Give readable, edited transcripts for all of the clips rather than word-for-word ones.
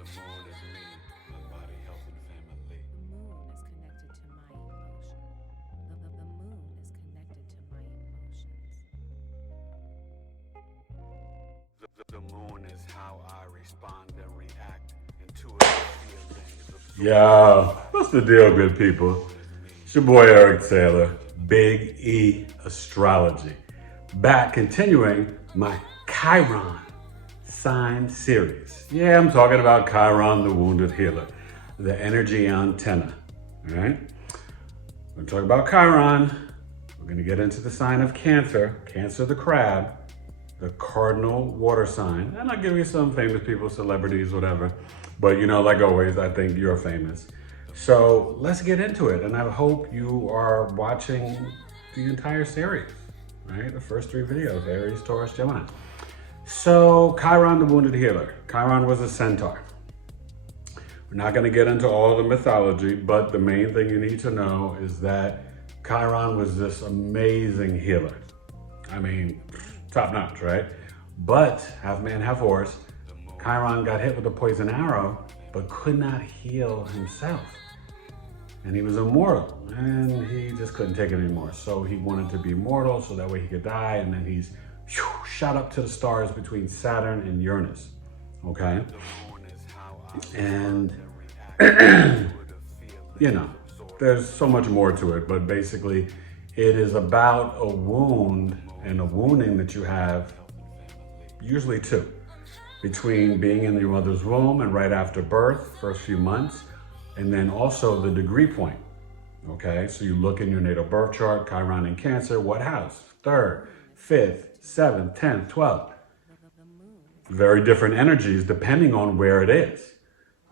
The moon is me, my body, health, and family. The moon is connected to my emotions. The moon is connected to my emotions. The moon is how I respond and react, intuitive feelings. Yeah, what's the deal, good people? It's your boy Eric Taylor, Big E Astrology. Back continuing my Chiron sign series. Yeah, I'm talking about Chiron, the wounded healer, the energy antenna. All right? We're going to talk about Chiron. We're going to get into the sign of Cancer, Cancer the crab, the cardinal water sign. And I'll give you some famous people, celebrities, whatever. But like always, I think you're famous. So let's get into it. And I hope you are watching the entire series, right? The first three videos, Aries, Taurus, Gemini. So Chiron, the wounded healer. Chiron was a centaur. We're not going to get into all the mythology, but the main thing you need to know is that Chiron was this amazing healer. I mean, top notch, right? But half man, half horse, Chiron got hit with a poison arrow, but could not heal himself. And he was immortal, and he just couldn't take it anymore. So he wanted to be immortal so that way he could die, and then he's shot up to the stars between Saturn and Uranus, okay? And, there's so much more to it, but basically it is about a wound and a wounding that you have, usually two, between being in your mother's womb and right after birth, first few months, and then also the degree point, okay? So you look in your natal birth chart, Chiron in Cancer, what house? 3rd, 5th, 7th, 10th, 12th. Very different energies depending on where it is,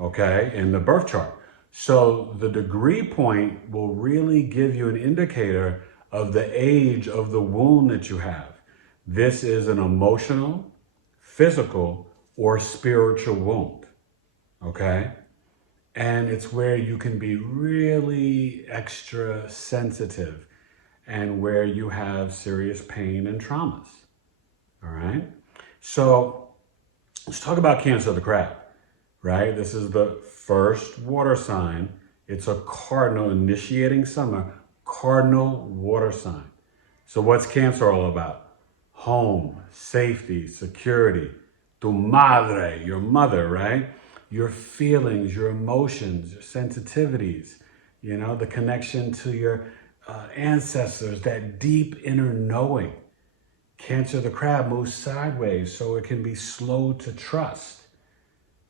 okay, in the birth chart. So the degree point will really give you an indicator of the age of the wound that you have. This is an emotional, physical, or spiritual wound, okay? And it's where you can be really extra sensitive and where you have serious pain and traumas, all right? So let's talk about Cancer the crab, right? This is the first water sign. It's a cardinal, initiating summer, cardinal water sign. So what's Cancer all about? Home, safety, security. Tu madre, your mother, right? Your feelings, your emotions, your sensitivities, the connection to your ancestors, that deep inner knowing. Cancer the crab moves sideways, so it can be slow to trust,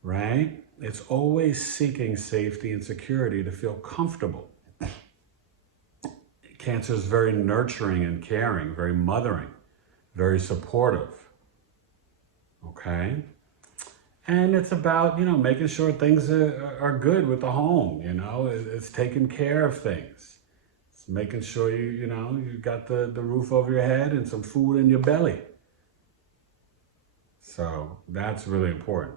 right? It's always seeking safety and security to feel comfortable. Cancer is very nurturing and caring, very mothering, very supportive, okay? And it's about, making sure things are good with the home, It's taking care of things. It's making sure you got the roof over your head and some food in your belly. So that's really important.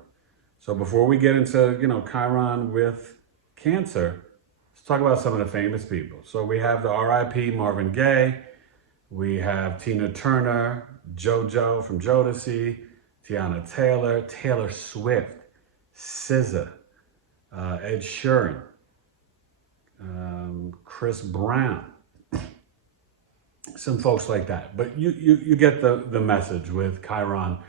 So before we get into, Chiron with Cancer, let's talk about some of the famous people. So we have the R.I.P. Marvin Gaye. We have Tina Turner, JoJo from Jodeci, Tiana Taylor, Taylor Swift, SZA, Ed Sheeran, Chris Brown, some folks like that. But you get the message with Chiron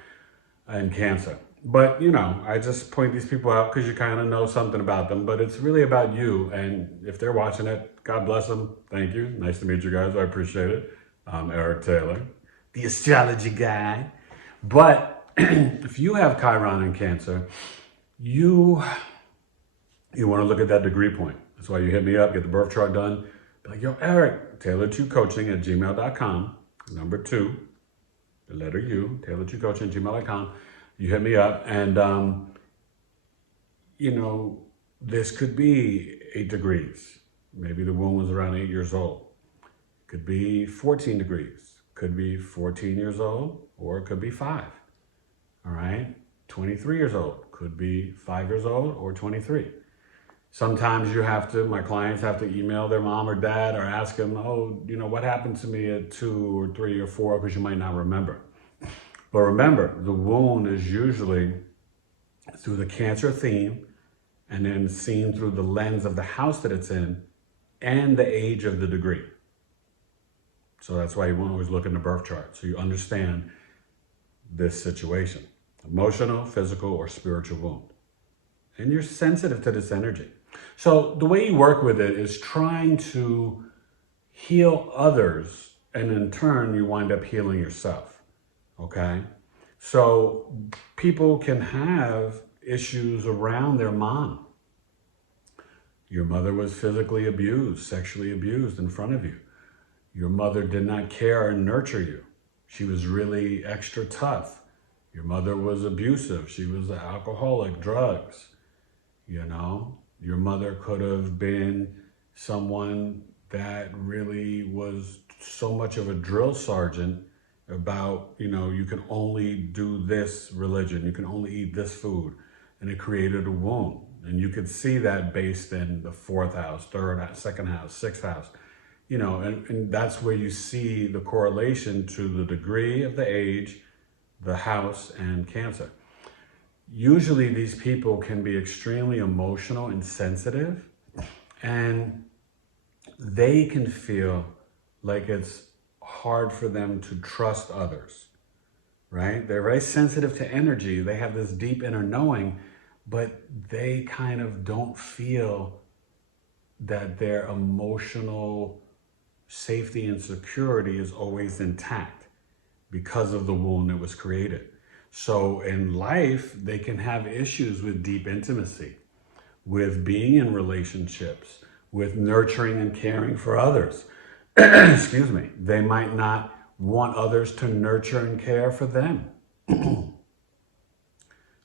and Cancer. But, I just point these people out because you kind of know something about them, but it's really about you. And if they're watching it, God bless them. Thank you. Nice to meet you guys. I appreciate it. I'm Eric Taylor, the astrology guy. But if you have Chiron and Cancer, you want to look at that degree point. That's why you hit me up, get the birth chart done. Be like, yo, Eric, Taylor2coaching@gmail.com. Number 2, the letter U, Taylor2coaching@gmail.com. You hit me up, and this could be 8 degrees. Maybe the wound was around 8 years old. Could be 14 degrees. Could be 14 years old, or it could be 5. All right, 23 years old. Could be 5 years old or 23. Sometimes my clients have to email their mom or dad or ask them, what happened to me at 2 or 3 or 4, because you might not remember. But remember, the wound is usually through the Cancer theme, and then seen through the lens of the house that it's in and the age of the degree. So that's why you want to always look in the birth chart so you understand this situation. Emotional, physical, or spiritual wound. And you're sensitive to this energy. So the way you work with it is trying to heal others, and in turn you wind up healing yourself. Okay? So people can have issues around their mom. Your mother was physically abused, sexually abused in front of you. Your mother did not care and nurture you. She was really extra tough. Your mother was abusive. She was an alcoholic, drugs. You know, your mother could have been someone that really was so much of a drill sergeant about, you can only do this religion, you can only eat this food, and it created a wound. And you could see that based in the 4th house, 3rd house, 2nd house, 6th house, and that's where you see the correlation to the degree of the age, the house, and Cancer. Usually these people can be extremely emotional and sensitive, and they can feel like it's hard for them to trust others, right? They're very sensitive to energy. They have this deep inner knowing, but they kind of don't feel that their emotional safety and security is always intact because of the wound that was created. So in life, they can have issues with deep intimacy, with being in relationships, with nurturing and caring for others. Excuse me. They might not want others to nurture and care for them.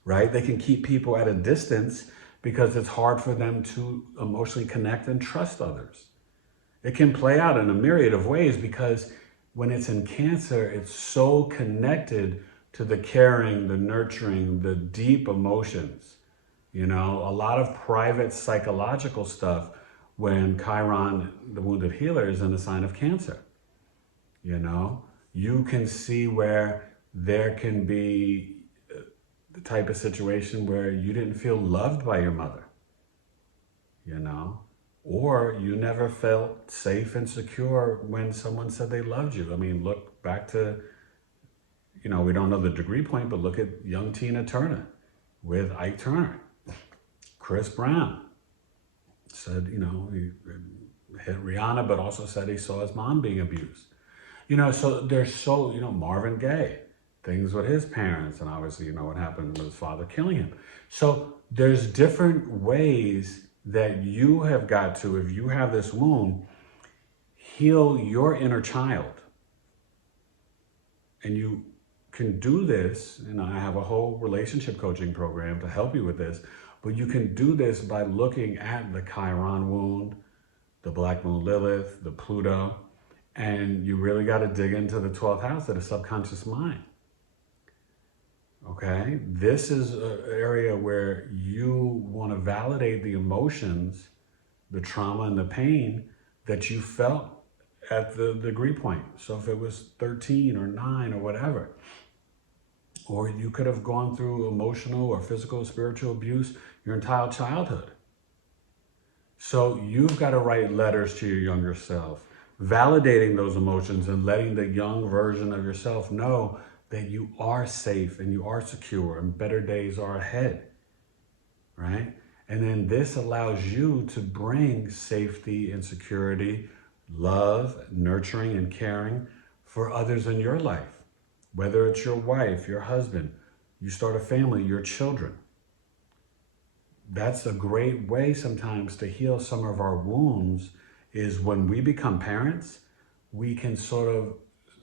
Right? They can keep people at a distance because it's hard for them to emotionally connect and trust others. It can play out in a myriad of ways because when it's in Cancer, it's so connected to the caring, the nurturing, the deep emotions. A lot of private psychological stuff when Chiron, the wounded healer, is in the sign of Cancer. You can see where there can be the type of situation where you didn't feel loved by your mother, or you never felt safe and secure when someone said they loved you. I mean, look back to, we don't know the degree point, but look at young Tina Turner with Ike Turner. Chris Brown said, he hit Rihanna, but also said he saw his mom being abused. So there's Marvin Gaye, things with his parents, and obviously, what happened with his father killing him. So there's different ways that you have got to, if you have this wound, heal your inner child. And you can do this, I have a whole relationship coaching program to help you with this, but you can do this by looking at the Chiron wound, the Black Moon Lilith, the Pluto, and you really got to dig into the 12th house of the subconscious mind. Okay? This is an area where you want to validate the emotions, the trauma and the pain that you felt at the degree point. So if it was 13 or 9 or whatever, or you could have gone through emotional or physical, spiritual abuse your entire childhood. So you've got to write letters to your younger self, validating those emotions and letting the young version of yourself know that you are safe and you are secure and better days are ahead, right? And then this allows you to bring safety and security, love, nurturing, and caring for others in your life. Whether it's your wife, your husband, you start a family, your children. That's a great way sometimes to heal some of our wounds, is when we become parents, we can sort of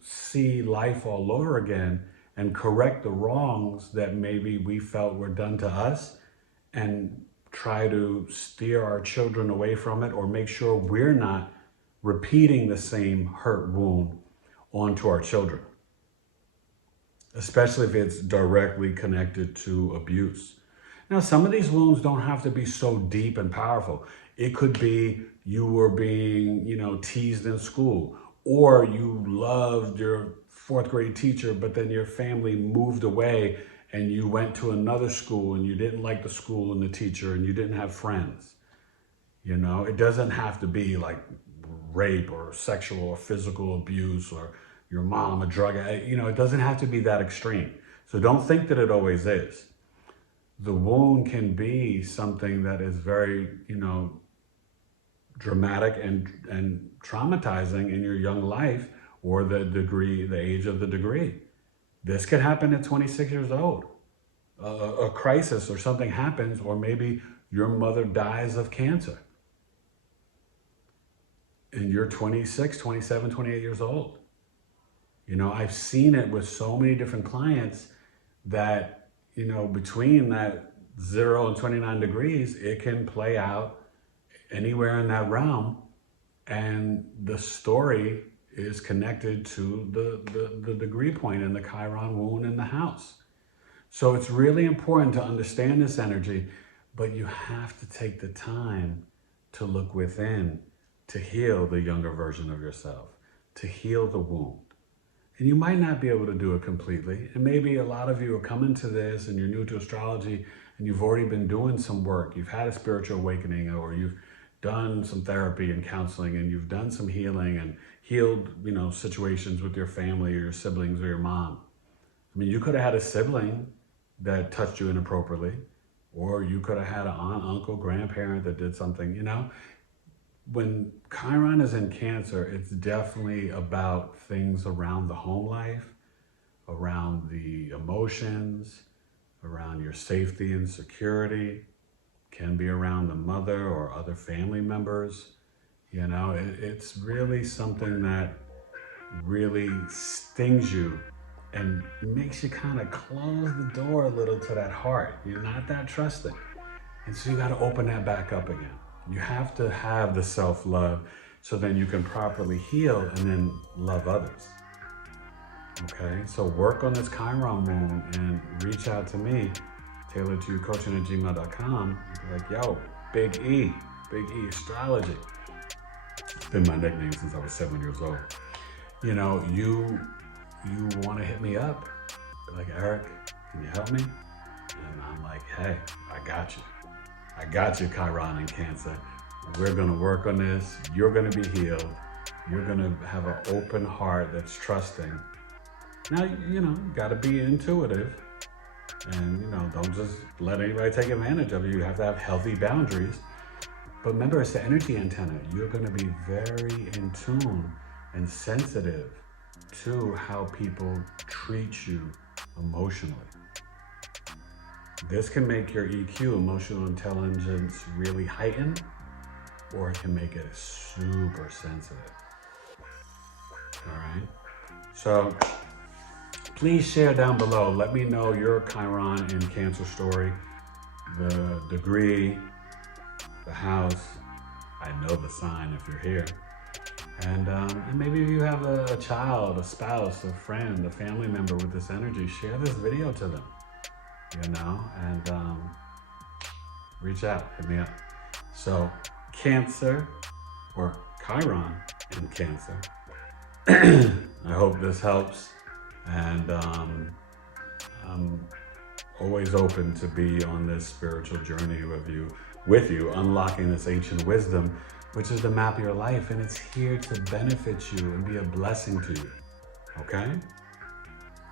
see life all over again and correct the wrongs that maybe we felt were done to us and try to steer our children away from it, or make sure we're not repeating the same hurt wound onto our children, especially if it's directly connected to abuse. Now, some of these wounds don't have to be so deep and powerful. It could be you were being, teased in school, or you loved your 4th grade teacher, but then your family moved away and you went to another school and you didn't like the school and the teacher and you didn't have friends. You know, it doesn't have to be like rape or sexual or physical abuse or your mom a drug addict. You know, it doesn't have to be that extreme. So don't think that it always is. The wound can be something that is very, you know, dramatic and traumatizing in your young life, or the age of the degree. This could happen at 26 years old. A crisis or something happens, or maybe your mother dies of cancer. And you're 26, 27, 28 years old. You know, I've seen it with so many different clients that, you know, between that 0 and 29 degrees, it can play out anywhere in that realm. And the story is connected to the degree point and the Chiron wound in the house. So it's really important to understand this energy, but you have to take the time to look within, to heal the younger version of yourself, to heal the wound. And you might not be able to do it completely. And maybe a lot of you are coming to this and you're new to astrology and you've already been doing some work. You've had a spiritual awakening, or you've done some therapy and counseling, and you've done some healing and healed, you know, situations with your family or your siblings or your mom. I mean, you could have had a sibling that touched you inappropriately, or you could have had an aunt, uncle, grandparent that did something, you know. When Chiron is in Cancer, it's definitely about things around the home life, around the emotions, around your safety and security. Can be around the mother or other family members. You know, it's really something that really stings you and makes you kind of close the door a little to that heart. You're not that trusting. And so you got to open that back up again. You have to have the self-love so then you can properly heal and then love others. Okay, so work on this Chiron wound and reach out to me, tailoredtoyoucoaching@gmail.com. Be like, yo, BigEAstrology. It's been my nickname since I was 7 years old. You know, you want to hit me up, be like, Eric, can you help me? And I'm like, hey, I got you. I got you, Chiron and Cancer. We're going to work on this. You're going to be healed. You're going to have an open heart that's trusting. Now, you know, you got to be intuitive. And, you know, don't just let anybody take advantage of you. You have to have healthy boundaries. But remember, it's the energy antenna. You're going to be very in tune and sensitive to how people treat you emotionally. This can make your EQ, emotional intelligence, really heightened, or it can make it super sensitive. All right? So please share down below. Let me know your Chiron and Cancer story, the degree, the house. I know the sign if you're here. And maybe if you have a child, a spouse, a friend, a family member with this energy, share this video to them, you know, and reach out, hit me up. So Cancer, or Chiron and Cancer. I hope this helps. And I'm always open to be on this spiritual journey with you, unlocking this ancient wisdom, which is the map of your life, and it's here to benefit you and be a blessing to you. Okay?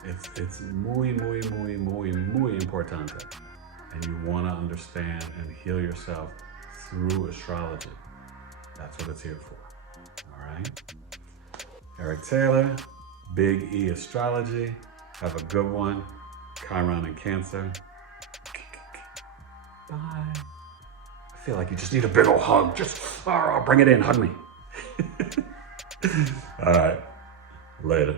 It's muy importante, and you want to understand and heal yourself through astrology. That's what it's here for. All right? Eric Taylor, BigEAstrology. Have a good one. Chiron and Cancer. Bye. I feel like you just need a big old hug. Just bring it in, hug me. All right, later.